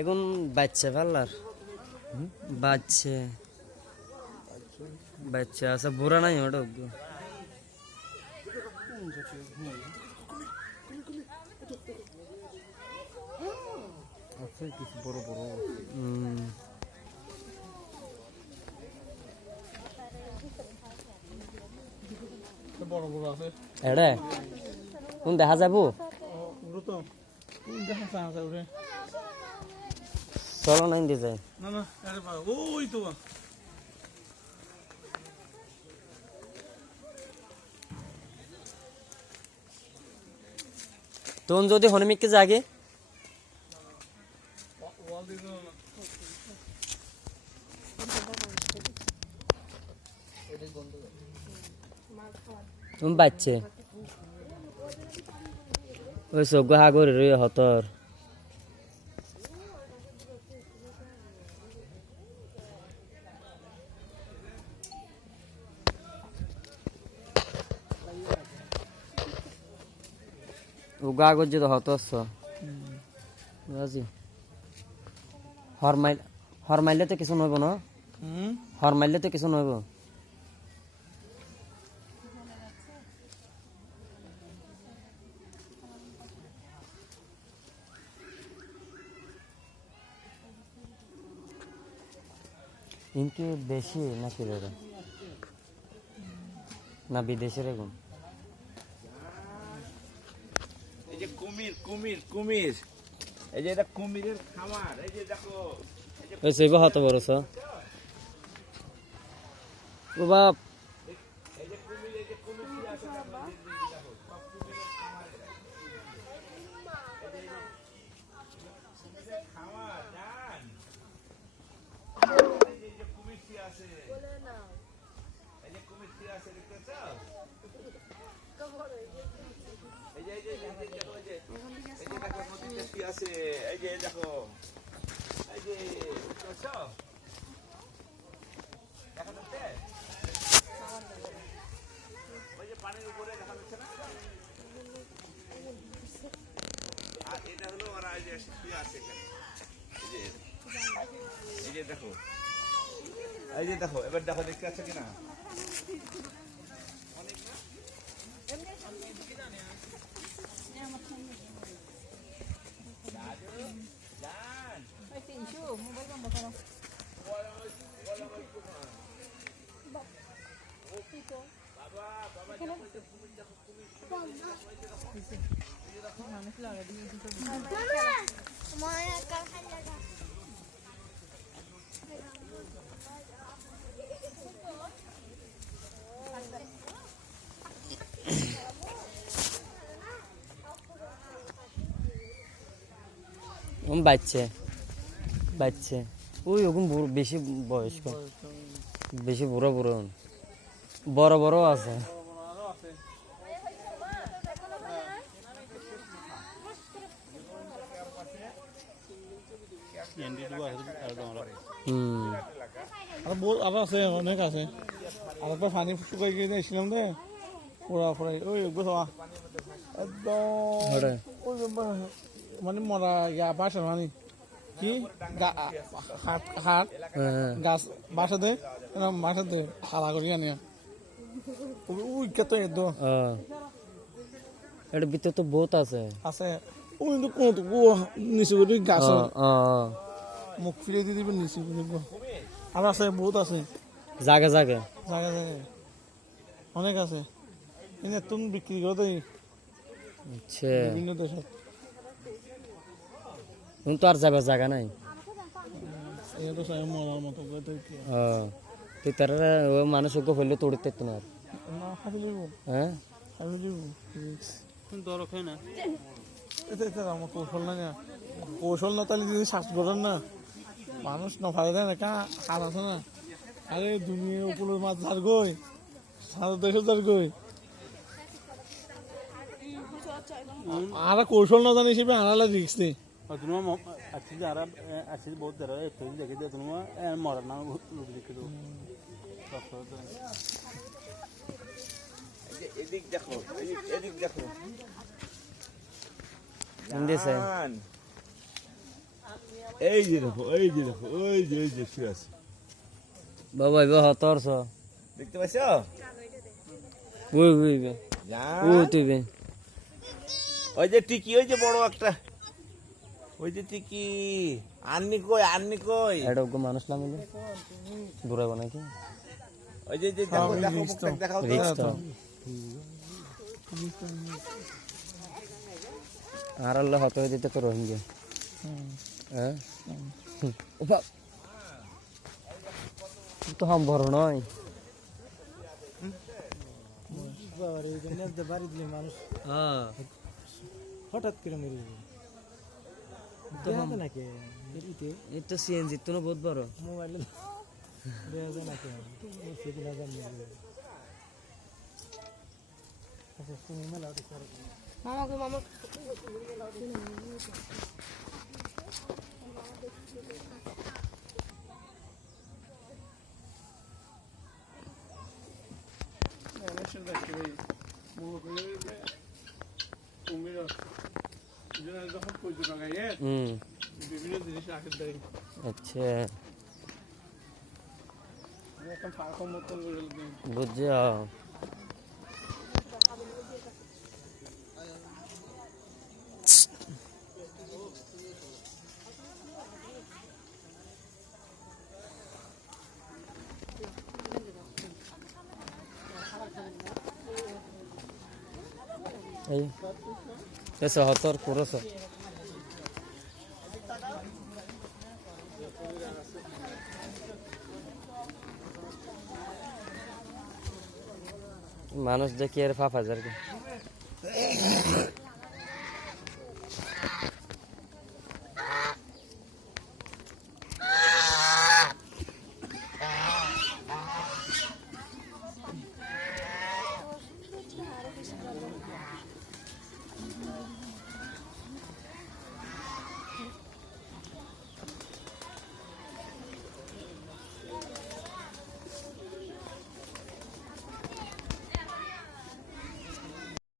এখন বাচ্চা পাল্লার? বাচ্চা। বাচ্চা আছে বুড়া নাই ওটা আছে কিছু বড় বড় বড় বড় আছে এড়ে কোন দেখা যাব ওগুলো তো দেখা চা আছে ওরে চলো নাই দিয়ে যায় না না আরে বা ওই তো তোন যদি হনুমিককে জাগে। তুমি বাচ্চে। ওই সব হাগর হতর। উগা যে হতস বুঝাছি হর মাইল হর মাইলে তো কিছু নইব না? হুম? হর মাইলে তো কিছু নইব ইনকি দেশি নাকি দাদা না বিদেশের এগুন এই যে কুমির কুমির কুমির। এই যে এটা কুমিরের খামার এই যে দেখো ওই সইব হত বড় স বাপ। এই যে- এই যে আছে এই যে কুমিরটি আছে এই যে এই যে এই যে দেখো এই যে এই যে দেখো নদীতে কি আছে এই যে পানির উপরে দেখা যাচ্ছে না আর ওরা যে আছে এই যে দেখো, এই যে দেখো, এবার দেখো দেখতে আছে কিনা? বাচ্চে বাচ্চে ওই ওগুন বেশি বয়স্ক বেশি বুড়ো বুড়ো বড় বড় আছে। হুম আর বহুত আরও আছে অনেক আছে আর একবার পানি শুকাই গিয়ে এসেছিলাম দে পুরা পুরাই ওই বুঝা একদম ওরে ওই যে মা- মানে মরা ইয়া বাসা মানে কি গা- হাট হাট হ্যাঁ গাছ বাসাতে এরকম বাসাতে খালা করি আনিয়া ওই কত একদম ও এটার ভিতরে তো বহুত আছে আছে ওই কিন্তু কোন ও নিচু করে গাছ মুখ ফিরে দিয়ে দিবেন নিচু করে। আর আছে বহুত আছে জাগে জাগে জায়গা জায়গায় অনেক আছে এনে তুমি বিক্রি করো তো আচ্ছা বিভিন্ন দেশত এখন তো আর যাবে জায়গা নাই এই তো চাই মরার মতো করে তো কি ও তুই তার মানুষ ওকে হইলে তোড়তে তো না না খাবি হ্যাঁ দরকার না আমার কৌশল না না কৌশল না তাহলে যদি শ্বাস করেন না মানুষ না ফাইলে না কা হাত আছে না। আরে দুনিয়ার উপরে মাছ ধার গই সাদা দেশ তার কই আর কৌশল না জানি হিসেবে আনালে রিক্স নেই। তুমি আসছি যারা আসছি বহুত যারা তুই দেখে দিয়ে তুমি মরার নাম লোক দেখে দেবো। এদিক দেখো এদিক এদিক দেখো। দিছে এই যে দেখো এই যে দেখো ওই যে ওই যে শুয়ে আছে। বাবা এবার হতরছ দেখতে পাচ্ছ উই উই বে ও তুই বে। ওই যে টিকি ওই যে বড় একটা। ওই যে টিকি। আননি কই আননি কই? এটা ওকে মানুষ নামিলে দূরাবো নাকি? ওই যে যে দেখো দেখো তো। রিক্স তো। আর আল্লাহ হত হয়ে দিতে তো রোহিঙ্গা। হ্যাঁ? তো বড় নয়। বাড়ি দিলে মানুষ হঠাৎ করে মেরে যাবে। এই সিএনজি তো বহুত বড়। মোবাইলে আচ্ছা তুমি মেলা মামাকে মামা। কুমির যখন এই হতর পুরস মানুষ দেখি আর ফাফা যার